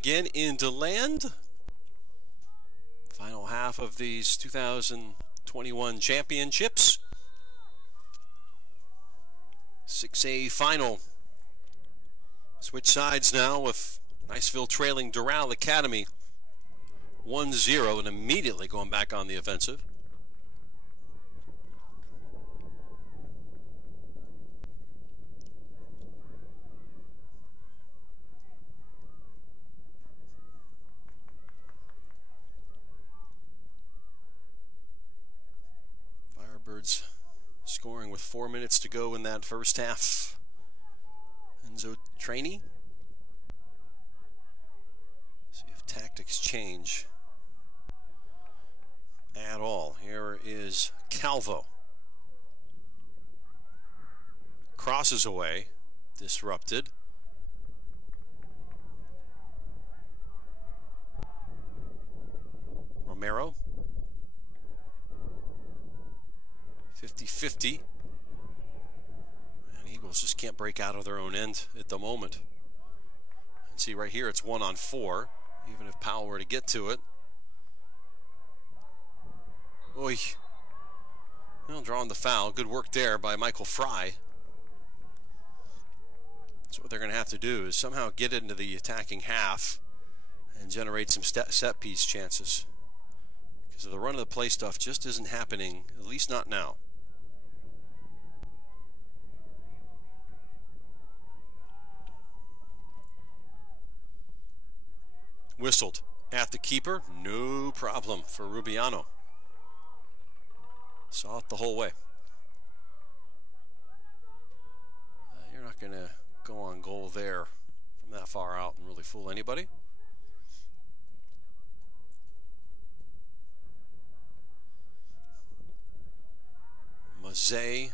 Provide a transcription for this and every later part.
again into land. Final half of these 2021 championships. 6A final. Switch sides now with Niceville trailing Doral Academy 1-0 and immediately going back on the offensive. Firebirds scoring with 4 minutes to go in that first half. Enzo Trainee. See if tactics change at all. Here is Calvo. Crosses away. Disrupted. Romero. 50-50. And Eagles just can't break out of their own end at the moment. And see right here, it's 1-on-4. Even if Powell were to get to it. Oy. Well, drawing the foul. Good work there by Michael Fry. So what they're going to have to do is somehow get into the attacking half and generate some set piece chances. Because the run of the play stuff just isn't happening, at least not now. Whistled at the keeper, no problem for Rubiano. Saw it the whole way. You're not going to go on goal there from that far out and really fool anybody. Mazet.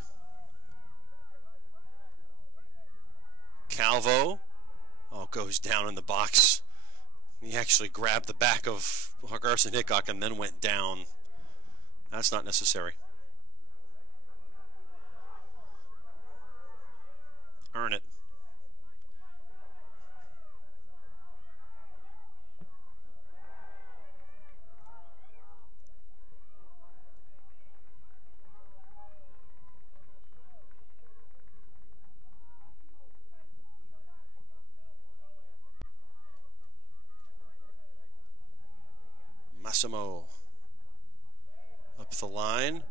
Calvo. Oh, goes down in the box. He actually grabbed the back of Garson Hickok and then went down. That's not necessary. Earn it. Massimo up the line.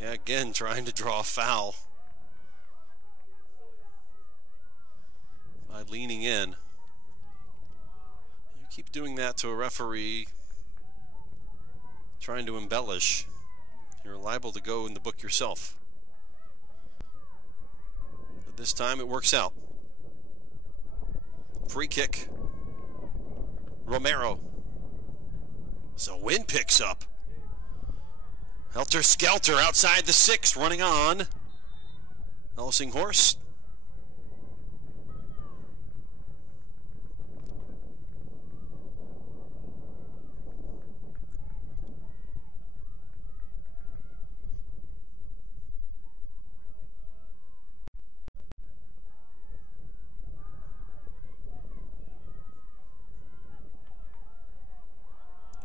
Yeah, again, trying to draw a foul by leaning in. You keep doing that to a referee, trying to embellish, you're liable to go in the book yourself. But this time it works out. Free kick. Romero. So wind picks up. Helter Skelter outside the 6, running on. Elsinghorst.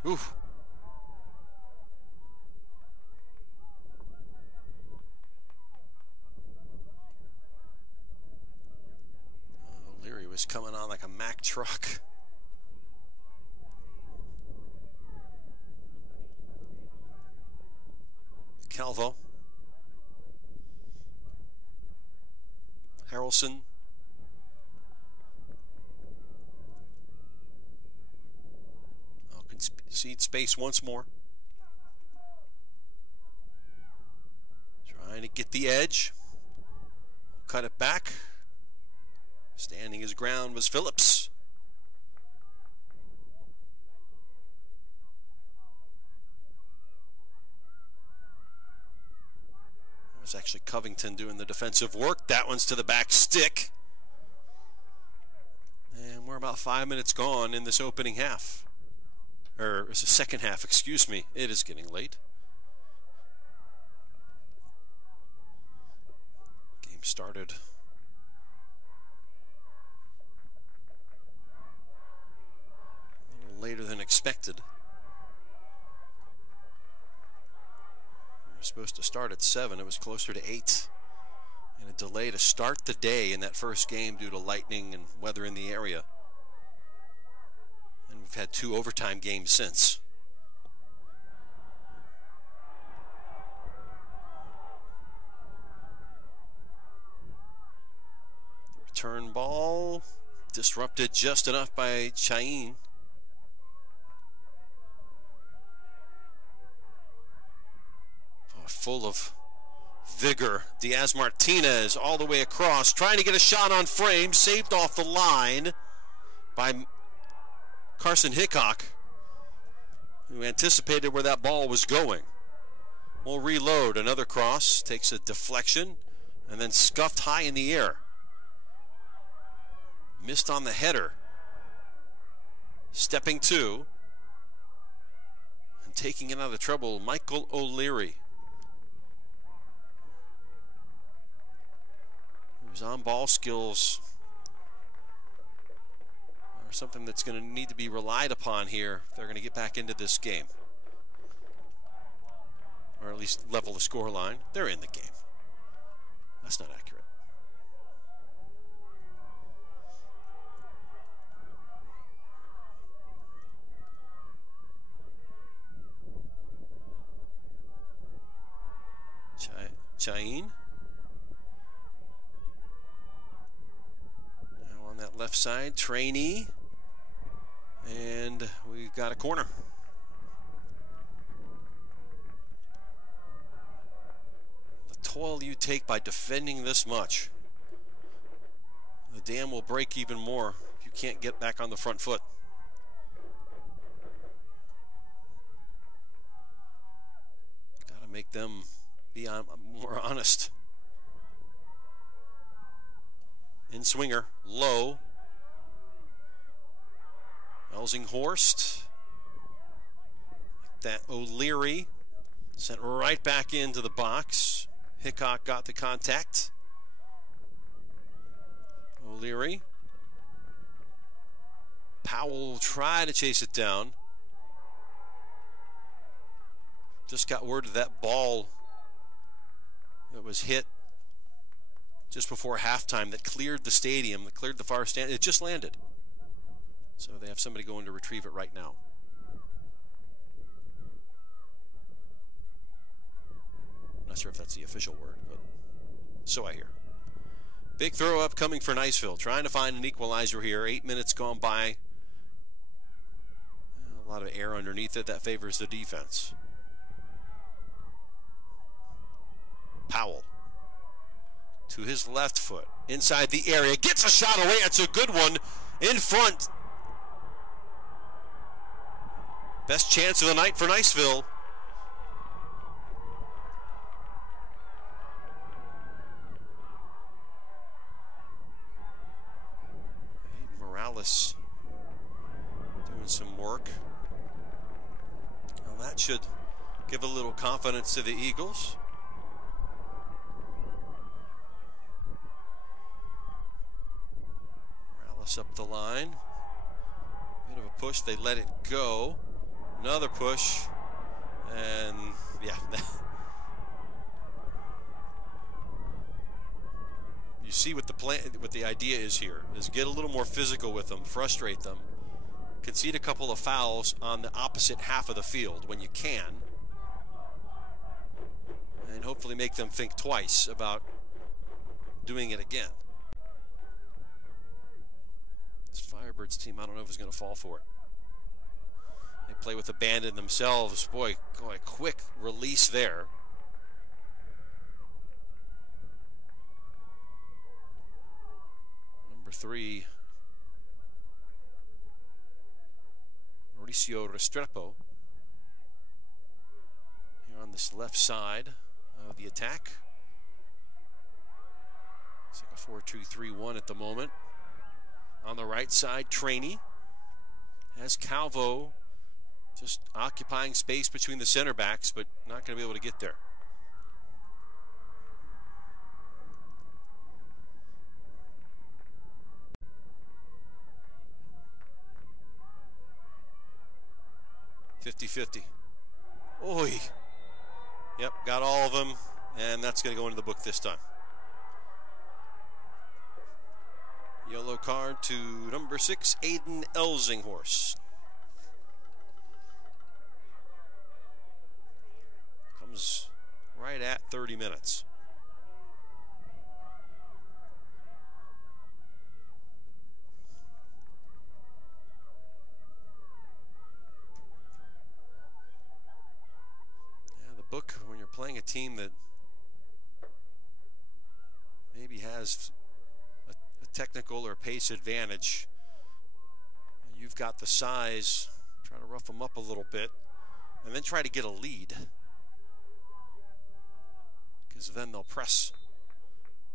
Oof. O'Leary was coming on like a Mack truck. Calvo. Harrelson. Concede space once more. Trying to get the edge. Cut it back. Standing his ground was Phillips. It was actually Covington doing the defensive work. That one's to the back stick. And we're about 5 minutes gone in this opening half. Or it's the second half, excuse me. It is getting late. Game started expected. We were supposed to start at 7. It was closer to 8. And a delay to start the day in that first game due to lightning and weather in the area. And we've had 2 overtime games since. The return ball disrupted just enough by Chain. Full of vigor. Diaz Martinez all the way across, trying to get a shot on frame, saved off the line by Carson Hickok, who anticipated where that ball was going. We'll reload. Another cross, takes a deflection, and then scuffed high in the air. Missed on the header. Stepping to, and taking it out of trouble, Michael O'Leary. His on-ball skills are something that's going to need to be relied upon here if they're going to get back into this game. Or at least level the score line. They're in the game. That's not accurate. Chain. That left side, trainee, and we've got a corner. The toil you take by defending this much, the dam will break even more if you can't get back on the front foot. Got to make them be more honest. In swinger, low. Elsinghorst. That O'Leary sent right back into the box. Hickok got the contact. O'Leary. Powell will try to chase it down. Just got word of that ball that was hit just before halftime that cleared the stadium, that cleared the far stand. It just landed. So they have somebody going to retrieve it right now. I'm not sure if that's the official word, but so I hear. Big throw up coming for Niceville, trying to find an equalizer here. 8 minutes gone by. A lot of air underneath it. That favors the defense. Powell. To his left foot, inside the area, gets a shot away. It's a good one in front. Best chance of the night for Niceville. Morales doing some work. Well, that should give a little confidence to the Eagles. Up the line. Bit of a push. They let it go. Another push. And yeah. You see what the plan, what the idea is here, is get a little more physical with them, frustrate them, concede a couple of fouls on the opposite half of the field when you can, and hopefully make them think twice about doing it again. This Firebirds team, I don't know if it's going to fall for it. They play with abandon themselves. Boy, a quick release there. Number 3, Mauricio Restrepo. Here on this left side of the attack. It's like a 4-2-3-1 at the moment. On the right side, Trainee has Calvo just occupying space between the center backs, but not going to be able to get there. 50-50. Oi. Yep, got all of them, and that's going to go into the book this time. Yellow card to number 6, Aiden Elsinghorst. Comes right at 30 minutes. Yeah, the book, when you're playing a team that maybe has a technical or pace advantage, you've got the size, try to rough them up a little bit, and then try to get a lead. Because then they'll press.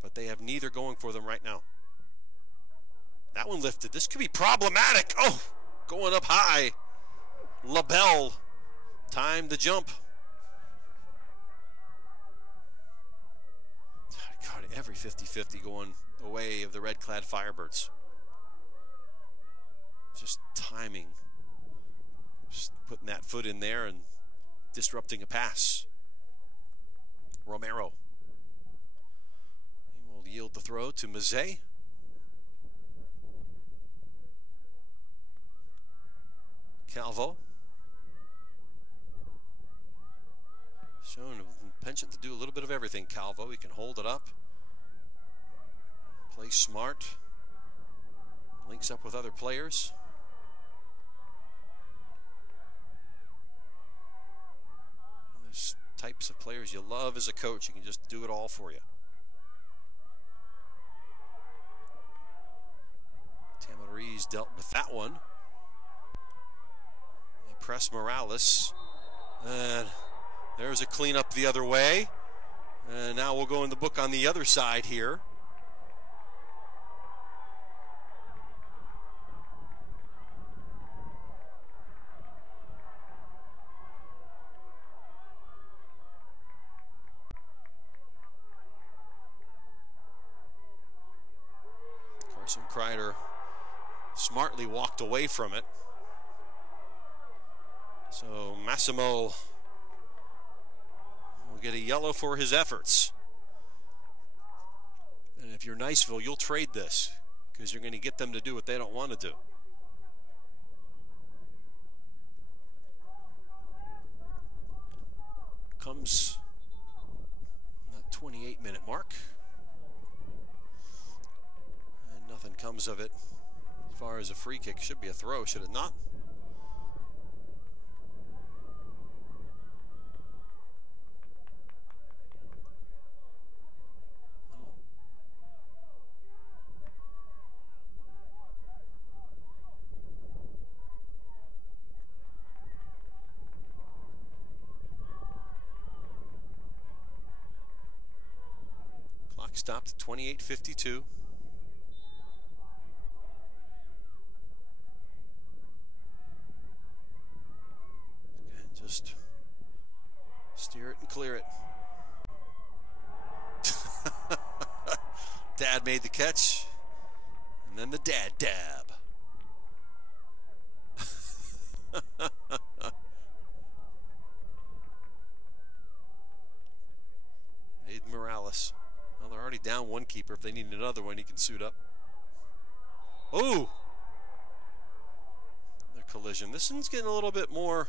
But they have neither going for them right now. That one lifted. This could be problematic. Oh, going up high. LaBelle. Time to jump. God, every 50-50 going the way of the red-clad Firebirds. Just timing. Just putting that foot in there and disrupting a pass. Romero. He will yield the throw to Mazzei. Calvo. Showing a penchant to do a little bit of everything, Calvo. He can hold it up. Play smart. Links up with other players. There's types of players you love as a coach. You can just do it all for you. Tamariz dealt with that one. They press Morales. And there's a cleanup the other way. And now we'll go in the book on the other side here. Carson Kreider smartly walked away from it. So Massimo will get a yellow for his efforts. And if you're Niceville, you'll trade this because you're going to get them to do what they don't want to do. Comes that 28-minute mark. And nothing comes of it as far as a free kick. Should be a throw, should it not? Clock stopped at 28:52. Just steer it and clear it. Dad made the catch, and then the dad dab. Aiden Morales. Well, they're already down one keeper. If they need another one, he can suit up. Oh! The collision. This one's getting a little bit more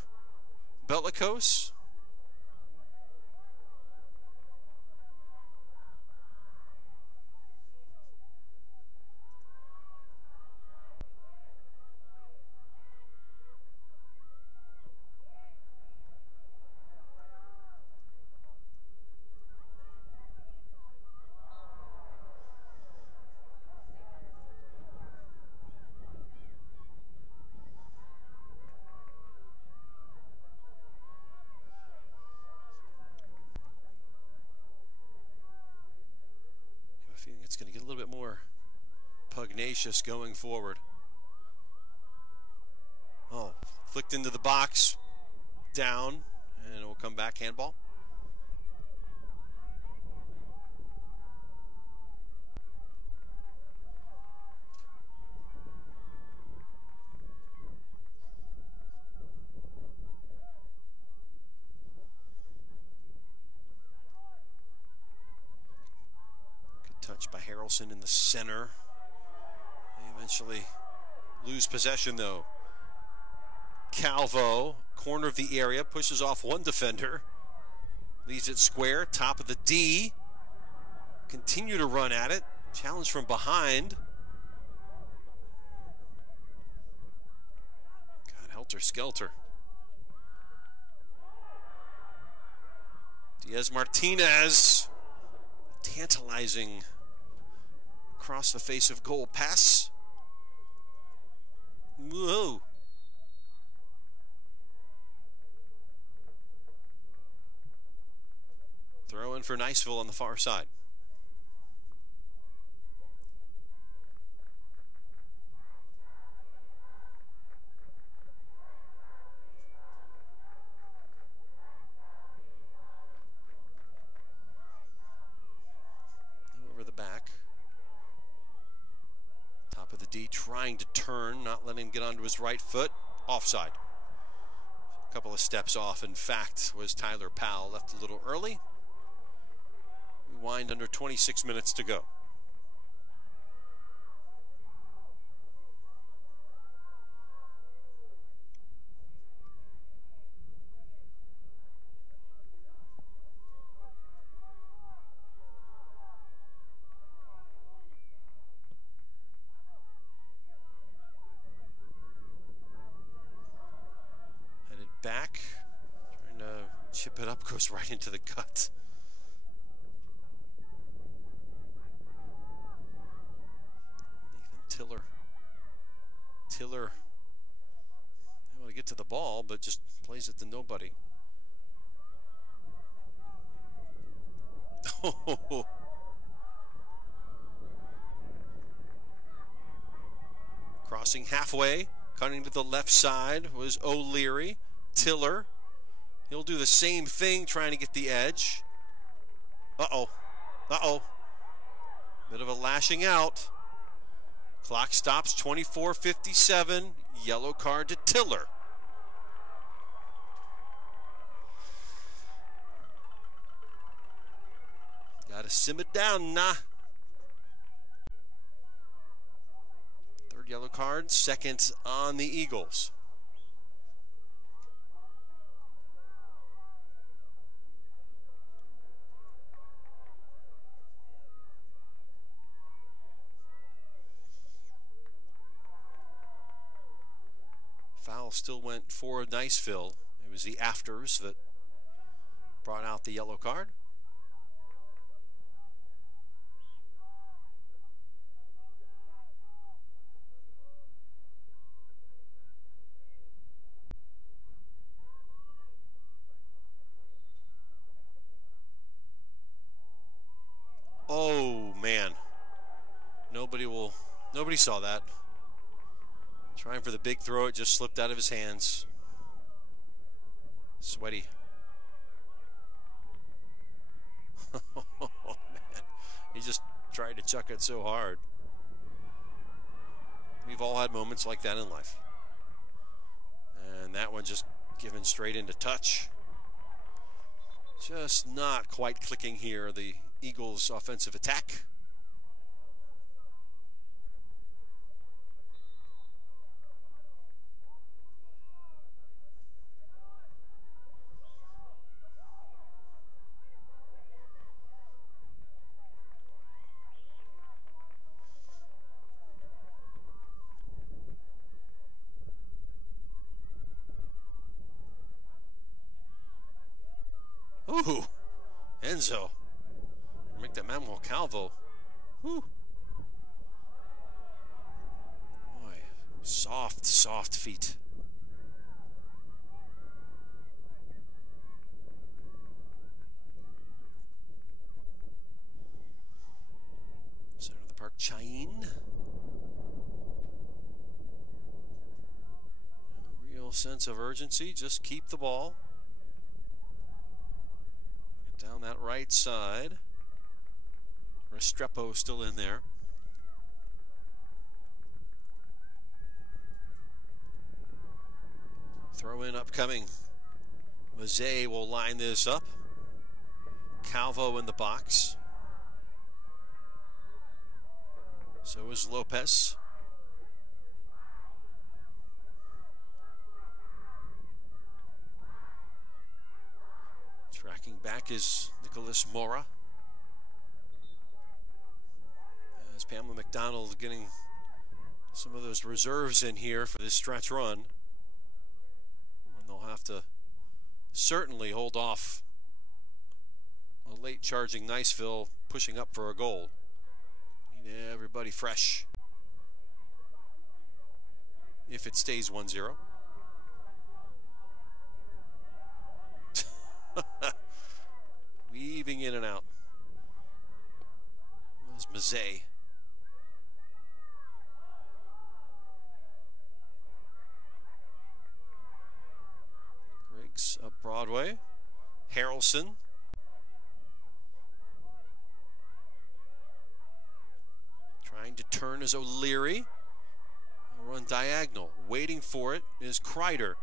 bellicose. It's going to get a little bit more pugnacious going forward. Oh, flicked into the box, down, and it will come back handball. Touched by Harrelson in the center. They eventually lose possession though. Calvo, corner of the area, pushes off one defender. Leaves it square, top of the D. Continue to run at it. Challenge from behind. God, helter-skelter. Diaz-Martinez. Tantalizing across the face of goal pass. Whoa. Throw in for Niceville on the far side. Over the back. Top of the D trying to turn, not letting him get onto his right foot. Offside. A couple of steps off, in fact, was Tyler Powell. Left a little early. We wind under 26 minutes to go. Headed back, trying to chip it up, goes right into the gut. Tiller able to get to the ball, but just plays it to nobody. Crossing halfway, cutting to the left side was O'Leary. Tiller, he'll do the same thing, trying to get the edge. Uh-oh. Bit of a lashing out. Clock stops, 24:57. Yellow card to Tiller. Gotta sim it down, nah. Third yellow card, second on the Eagles. Foul still went for Niceville. It was the afters that brought out the yellow card. Oh man, nobody saw that. Trying for the big throw, it just slipped out of his hands. Sweaty. Oh man, he just tried to chuck it so hard. We've all had moments like that in life. And that one just given straight into touch. Just not quite clicking here, the Eagles' offensive attack. Ooh, Enzo. Make that Manuel Calvo. Whew. Boy, soft feet. Center of the park, Chain. No real sense of urgency, just keep the ball. Down that right side. Restrepo still in there. Throw in upcoming. Mazzei will line this up. Calvo in the box. So is Lopez. Tracking back is Nicholas Mora. As Pamela McDonald getting some of those reserves in here for this stretch run. And they'll have to certainly hold off a late charging Niceville pushing up for a goal. Need everybody fresh if it stays 1-0. Weaving in and out. There's Mazet. Griggs up Broadway. Harrelson. Trying to turn is O'Leary. Run diagonal. Waiting for it is Kreider.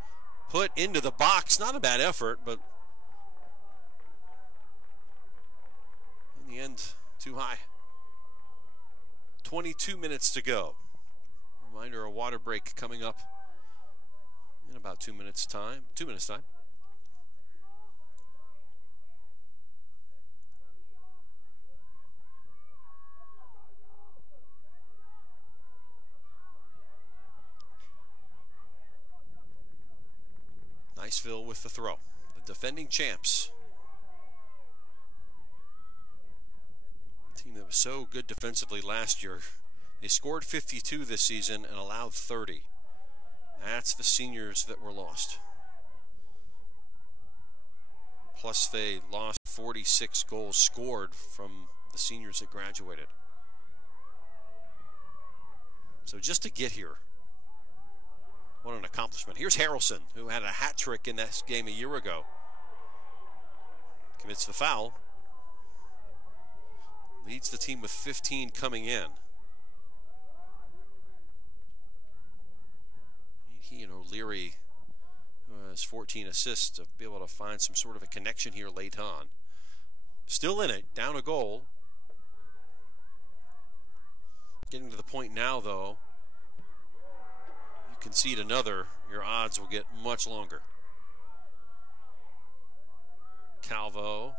Put into the box. Not a bad effort, but in the end, too high. 22 minutes to go. Reminder, a water break coming up in about 2 minutes time. 2 minutes time. Niceville with the throw. The defending champs. A team that was so good defensively last year. They scored 52 this season and allowed 30. That's the seniors that were lost. Plus they lost 46 goals scored from the seniors that graduated. So just to get here, what an accomplishment. Here's Harrelson, who had a hat trick in this game a year ago. Commits the foul. Leads the team with 15 coming in. He and O'Leary, who has 14 assists, to be able to find some sort of a connection here late on. Still in it, down a goal. Getting to the point now, though, concede another, your odds will get much longer. Calvo,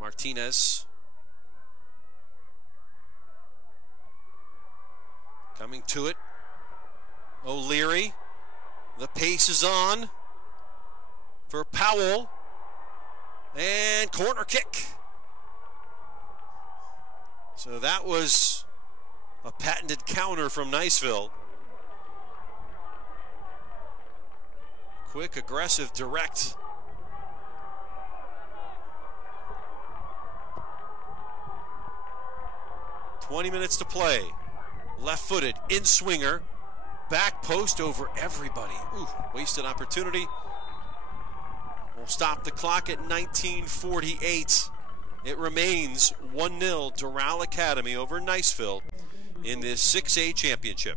Martinez. Coming to it. O'Leary. The pace is on for Powell. And corner kick. So that was a patented counter from Niceville. Quick, aggressive, direct. "20 minutes to play. Left-footed, in-swinger. Back post over everybody. Ooh, wasted opportunity. We'll stop the clock at 19:48. It remains 1-0 Doral Academy over Niceville in this 6A championship.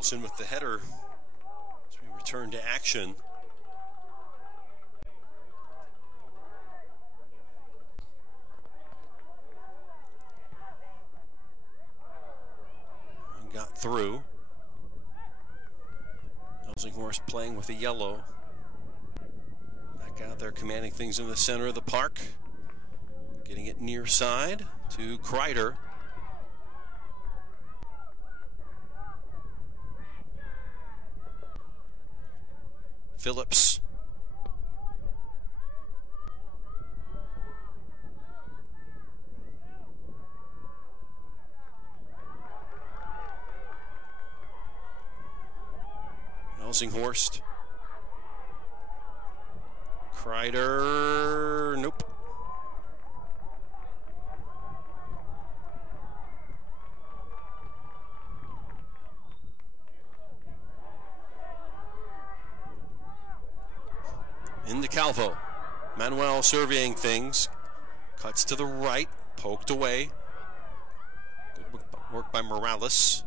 Harrelson with the header as we return to action. And got through. Elsinghorst playing with a yellow. Back out there commanding things in the center of the park. Getting it near side to Kreider. Phillips. Elsinghorst. Kreider. Nope. Into Calvo. Manuel surveying things. Cuts to the right. Poked away. Good work by Morales.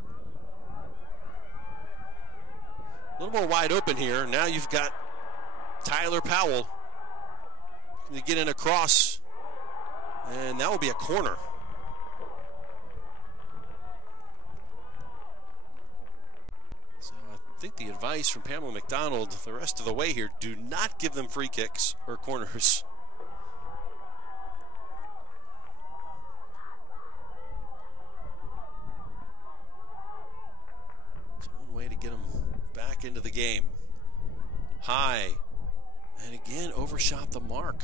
A little more wide open here. Now you've got Tyler Powell. To get in across. And that will be a corner. So I think the advice from Pamela McDonald the rest of the way here, do not give them free kicks or corners. It's one way to get them back into the game. High. And again, overshot the mark.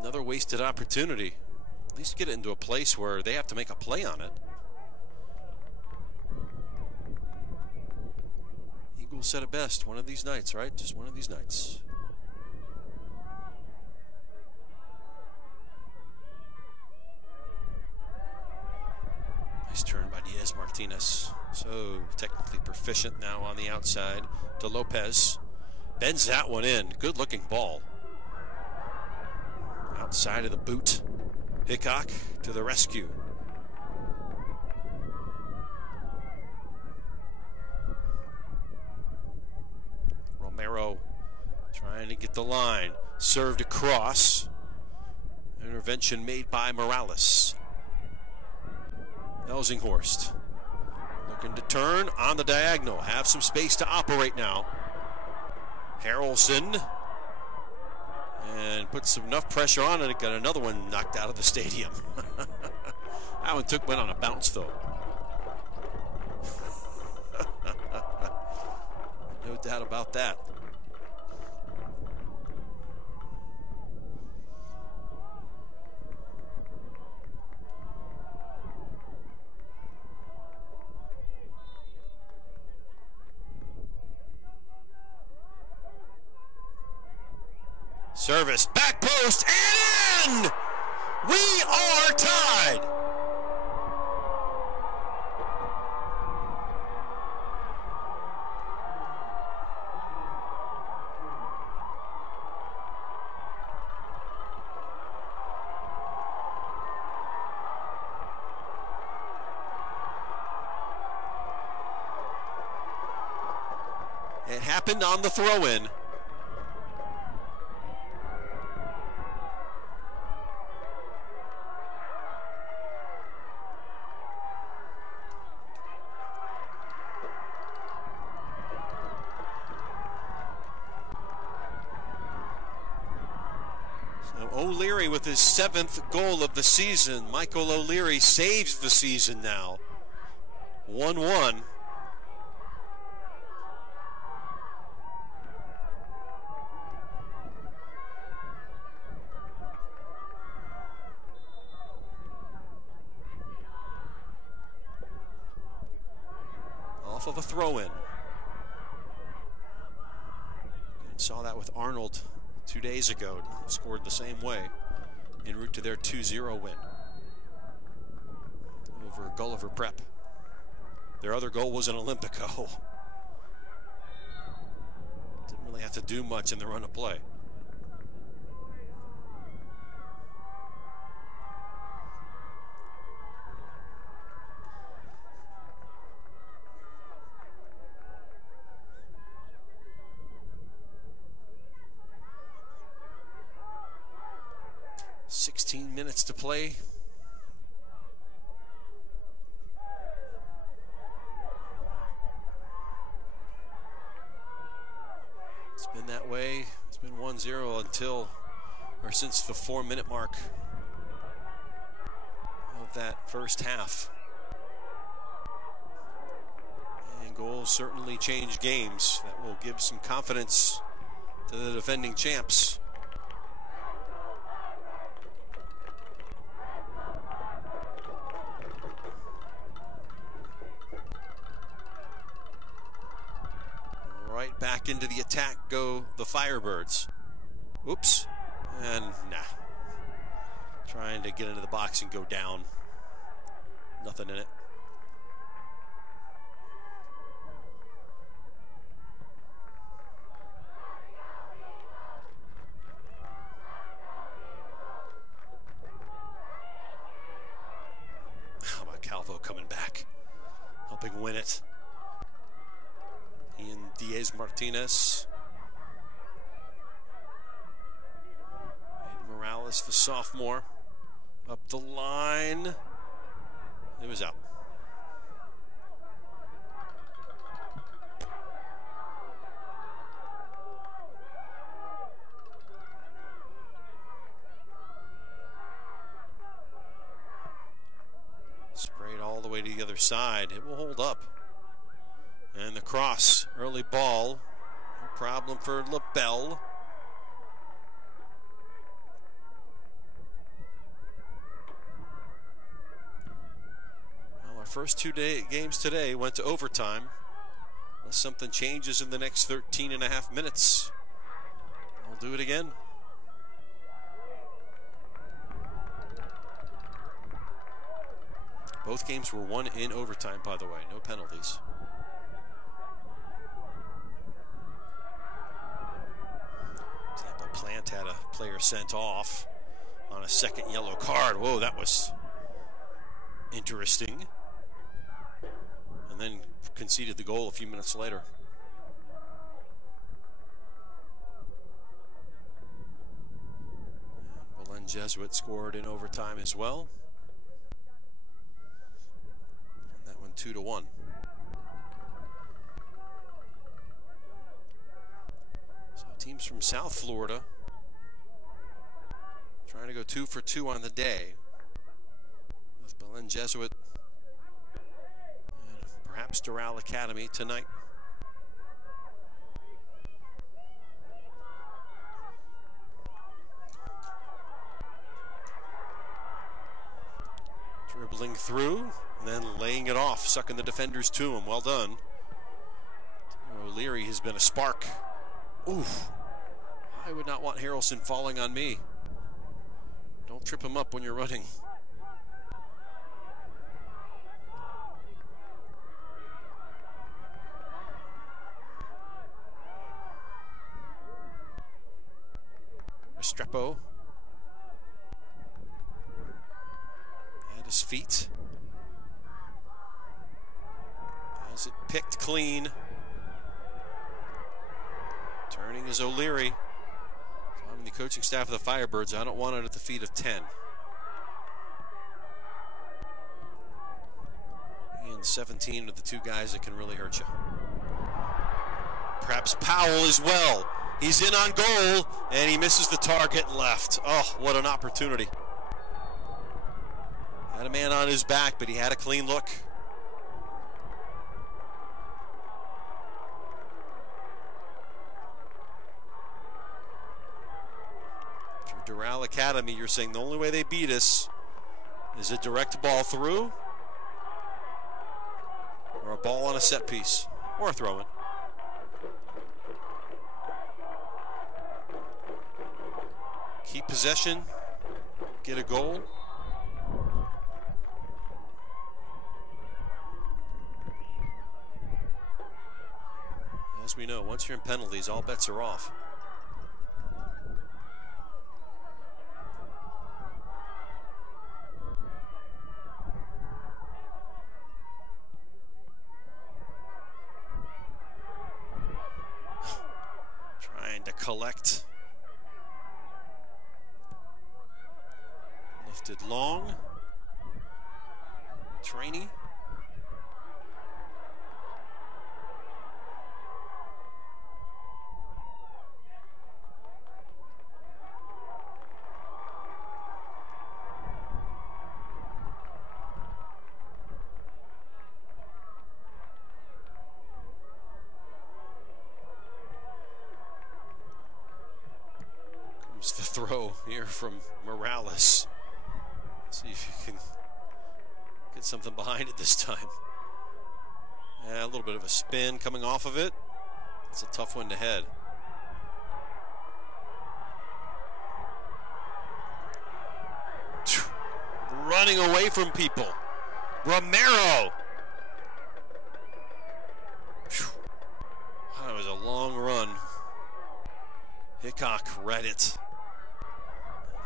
Another wasted opportunity. At least get it into a place where they have to make a play on it. Eagles said it best. One of these nights, right? Just one of these nights. Nice turn by Diaz Martinez. So technically proficient now on the outside to Lopez. Bends that one in. Good looking ball. Outside of the boot. Hickok to the rescue. Romero trying to get the line. Served across. Intervention made by Morales. Elsinghorst looking to turn on the diagonal. Have some space to operate now. Harrelson. And put enough pressure on it. Got another one knocked out of the stadium. That one went on a bounce though. No doubt about that. Service, back post, and in! We are tied! It happened on the throw-in. O'Leary with his 7th goal of the season. Michael O'Leary saves the season now. 1-1. Off of a throw-in. And saw that with Arnold 2 days ago. Scored the same way en route to their 2-0 win over Gulliver Prep. Their other goal was an Olympico. Didn't really have to do much in the run of play. 16 minutes to play. It's been that way. It's been 1-0 until, or since the 4-minute mark of that first half. And goals certainly change games. That will give some confidence to the defending champs. Right back into the attack go the Firebirds. Oops. And nah. Trying to get into the box and go down. Nothing in it. How about Calvo coming back, helping win it? He and Diaz Martinez. Aiden Morales, the sophomore, up the line. It was out. Sprayed all the way to the other side. It will hold up. And the cross, early ball, no problem for LaBelle. Well, our first two games today went to overtime. Unless something changes in the next 13.5 minutes, we'll do it again. Both games were won in overtime, by the way, no penalties. Plant had a player sent off on a second yellow card. Whoa, that was interesting. And then conceded the goal a few minutes later. Belen Jesuit scored in overtime as well. And that one 2-1. Teams from South Florida trying to go 2 for 2 on the day, with Belen Jesuit and perhaps Doral Academy tonight. Dribbling through and then laying it off, sucking the defenders to him. Well done. O'Leary has been a spark. Oof. I would not want Harrelson falling on me. Don't trip him up when you're running. Restrepo. At his feet. Has it picked clean. Turning is O'Leary. If I'm the coaching staff of the Firebirds, I don't want it at the feet of 10. And 17 are the two guys that can really hurt you. Perhaps Powell as well. He's in on goal, and he misses the target left. Oh, what an opportunity. Had a man on his back, but he had a clean look. Doral Academy, you're saying the only way they beat us is a direct ball through, or a ball on a set piece, or a throw-in. Keep possession, get a goal. As we know, once you're in penalties, all bets are off. Trying to collect. Lifted long. Trainee. Comes the throw here from Morales. See if you can get something behind it this time. Yeah, a little bit of a spin coming off of it. It's a tough one to head. Running away from people. Romero. That was a long run. Hickok read it.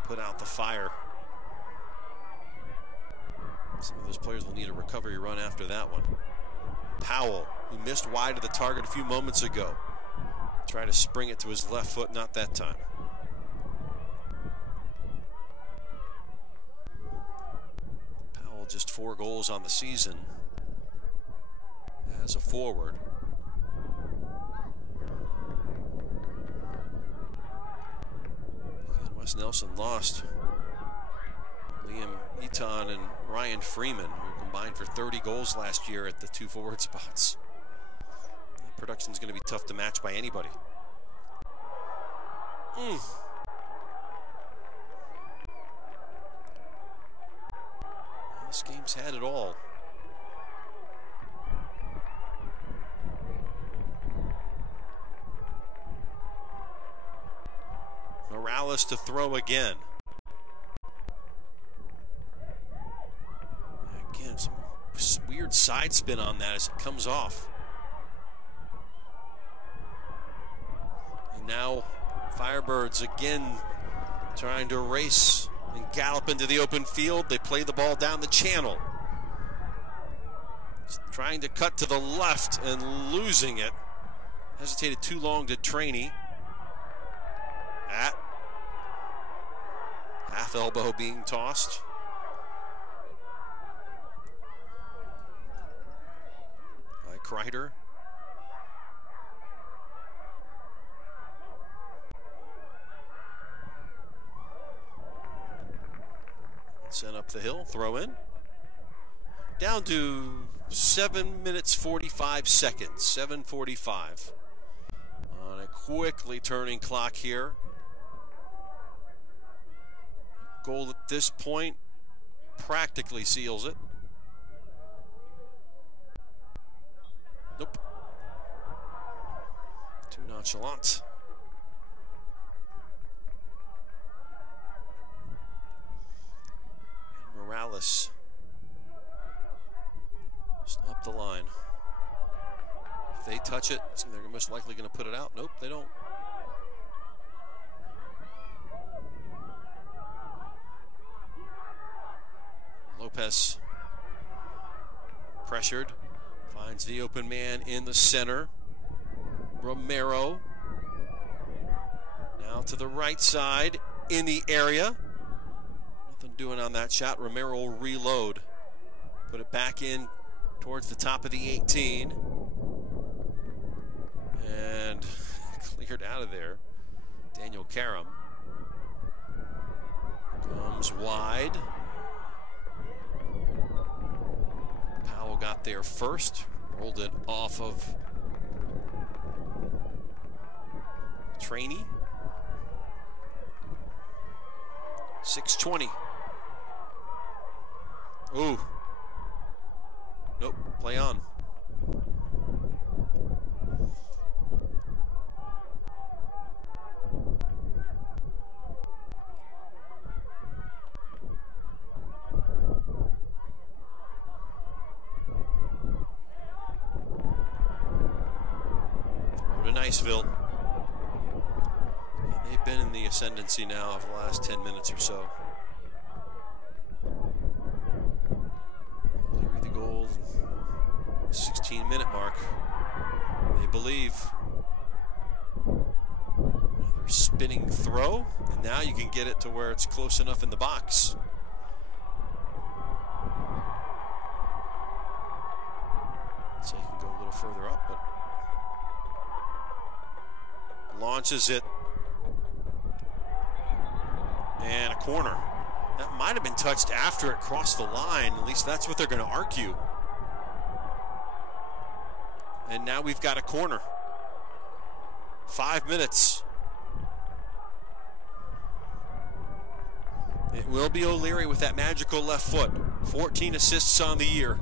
Put out the fire. Some of those players will need a recovery run after that one. Powell, who missed wide of the target a few moments ago. Tried to spring it to his left foot, not that time. Powell just 4 goals on the season as a forward. Again, Wes Nelson lost Liam Eaton and Ryan Freeman, who combined for 30 goals last year at the 2 forward spots. That production's going to be tough to match by anybody. This game's had it all. Morales to throw again. Again, some weird side spin on that as it comes off. And now Firebirds again trying to race and gallop into the open field. They play the ball down the channel. Trying to cut to the left and losing it. Hesitated too long to Trainee. Half elbow being tossed. By Kreider. Sent up the hill, throw in. Down to 7 minutes 45 seconds, 7:45. On a quickly turning clock here. Goal at this point practically seals it. Nope. Too nonchalant. Morales just up the line. If they touch it, they're most likely going to put it out. Nope, they don't. Lopez pressured, finds the open man in the center. Romero now to the right side in the area. Nothing doing on that shot. Romero will reload. Put it back in towards the top of the 18. And cleared out of there. Daniel Karam comes wide. Powell got there first. Rolled it off of Trainee. 6:20. Ooh. Nope, play on. Throw to Niceville. They've been in the ascendancy now of the last 10 minutes or so. Leary the goal, 16-minute mark. They believe. Another spinning throw, and now you can get it to where it's close enough in the box. Launches it. And a corner. That might have been touched after it crossed the line. At least that's what they're going to argue. And now we've got a corner. 5 minutes. It will be O'Leary with that magical left foot. 14 assists on the year.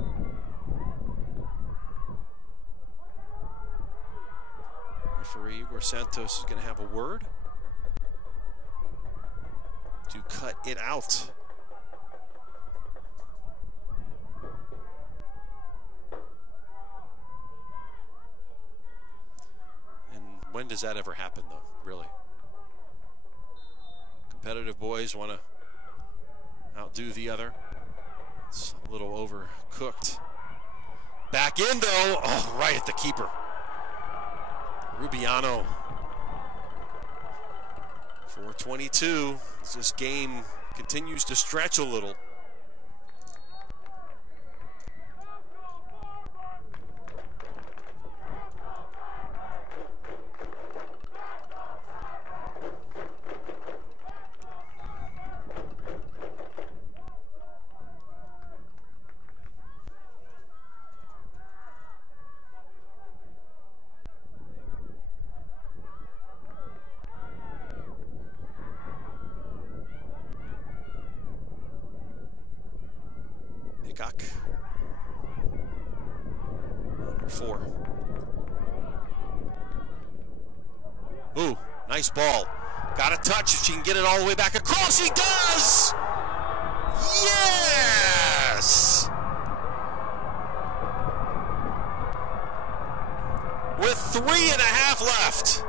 Referee Santos is going to have a word to cut it out. And when does that ever happen, though, really? Competitive boys want to outdo the other. It's a little overcooked. Back in, though. Oh, right at the keeper. Rubiano. 4:22 as this game continues to stretch a little. Under 4. Ooh, nice ball. Got a touch if she can get it all the way back across. She does! Yes! With 3.5 left.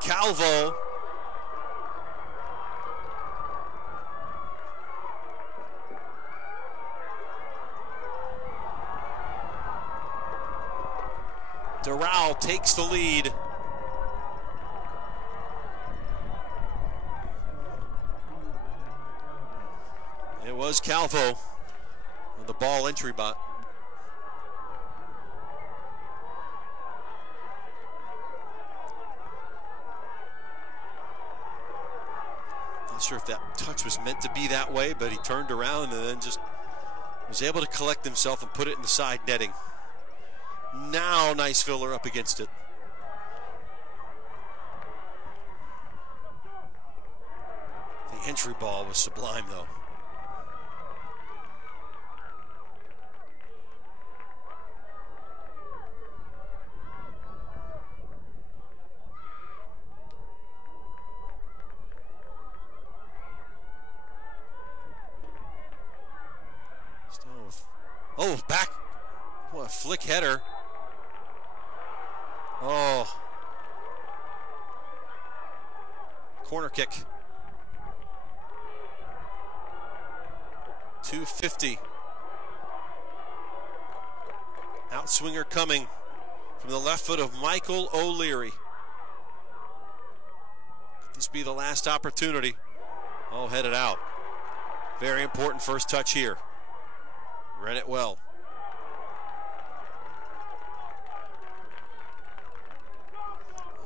Calvo. Doral takes the lead. It was Calvo on the ball entry bot. Not sure if that touch was meant to be that way, but he turned around and then just was able to collect himself and put it in the side netting. Now Niceville are up against it. The entry ball was sublime, though. Oh, back. What a flick header. Oh. Corner kick. 250. Outswinger coming from the left foot of Michael O'Leary. Could this be the last opportunity? Oh, headed out. Very important first touch here. Read it well.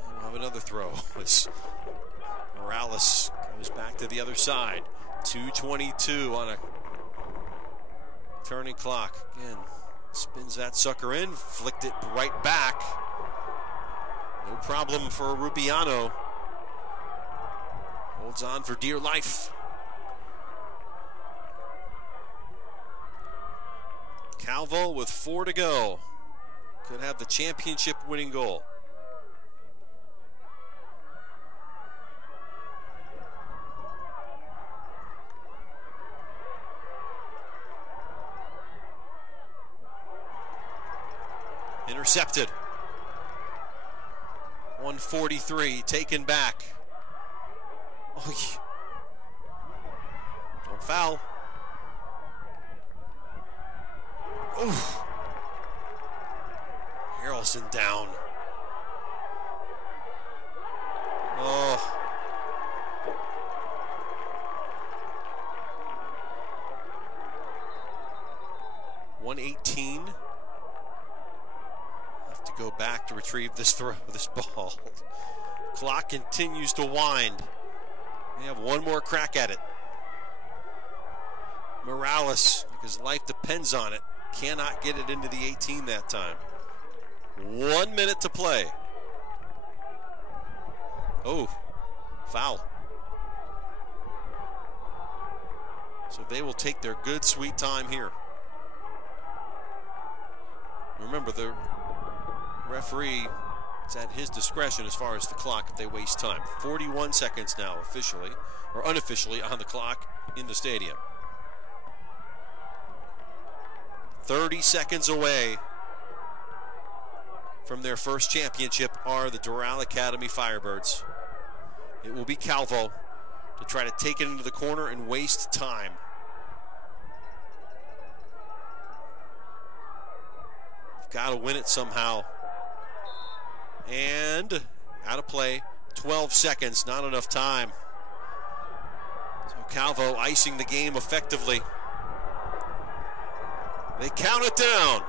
And we'll have another throw. Morales goes back to the other side. 2:22 on a turning clock. Again, spins that sucker in, flicked it right back. No problem for Rubiano. Holds on for dear life. Calvo with 4 to go. Could have the championship winning goal. Intercepted. 143 taken back. Oh, yeah. Don't foul. Oof. Harrelson down. Oh. 1:18. Have to go back to retrieve this ball. Clock continues to wind. They have one more crack at it. Morales, because life depends on it, cannot get it into the 18 that time. 1 minute to play. Oh, foul. So they will take their good, sweet time here. Remember, the referee, it's at his discretion as far as the clock if they waste time. 41 seconds now officially, or unofficially, on the clock in the stadium. 30 seconds away from their first championship are the Doral Academy Firebirds. It will be Calvo to try to take it into the corner and waste time. We've got to win it somehow. And out of play, 12 seconds, not enough time. So Calvo icing the game effectively. They count it down.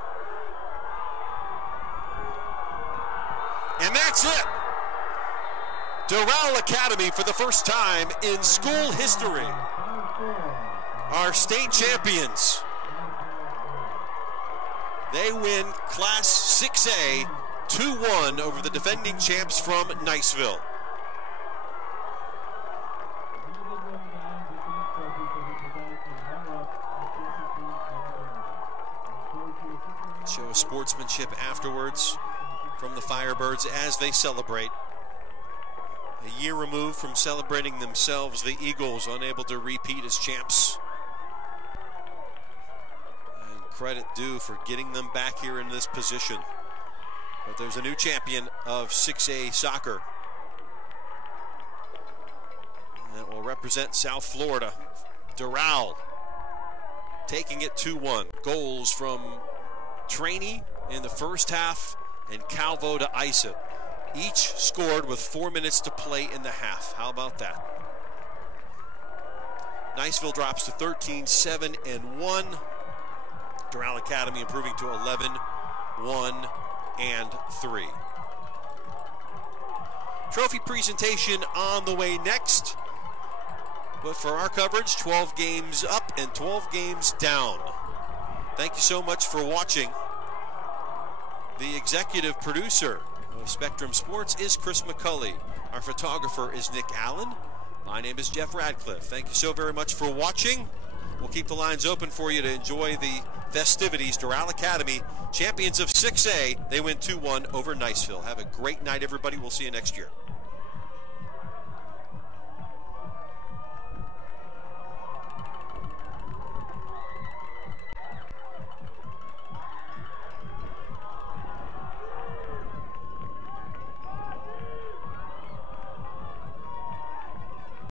And that's it. Doral Academy, for the first time in school history, are state champions. They win Class 6A 2-1 over the defending champs from Niceville. Show sportsmanship afterwards from the Firebirds as they celebrate. A year removed from celebrating themselves, the Eagles unable to repeat as champs. And credit due for getting them back here in this position. But there's a new champion of 6A soccer. And that will represent South Florida. Doral taking it 2-1. Goals from Trainee in the first half and Calvo to ice it. Each scored with 4 minutes to play in the half. How about that? Niceville drops to 13-7-1. Doral Academy improving to 11-1-3. Trophy presentation on the way next. But for our coverage, 12 games up and 12 games down. Thank you so much for watching. The executive producer of Spectrum Sports is Chris McCulley. Our photographer is Nick Allen. My name is Jeff Radcliffe. Thank you so very much for watching. We'll keep the lines open for you to enjoy the festivities. Doral Academy, champions of 6A. They win 2-1 over Niceville. Have a great night, everybody. We'll see you next year.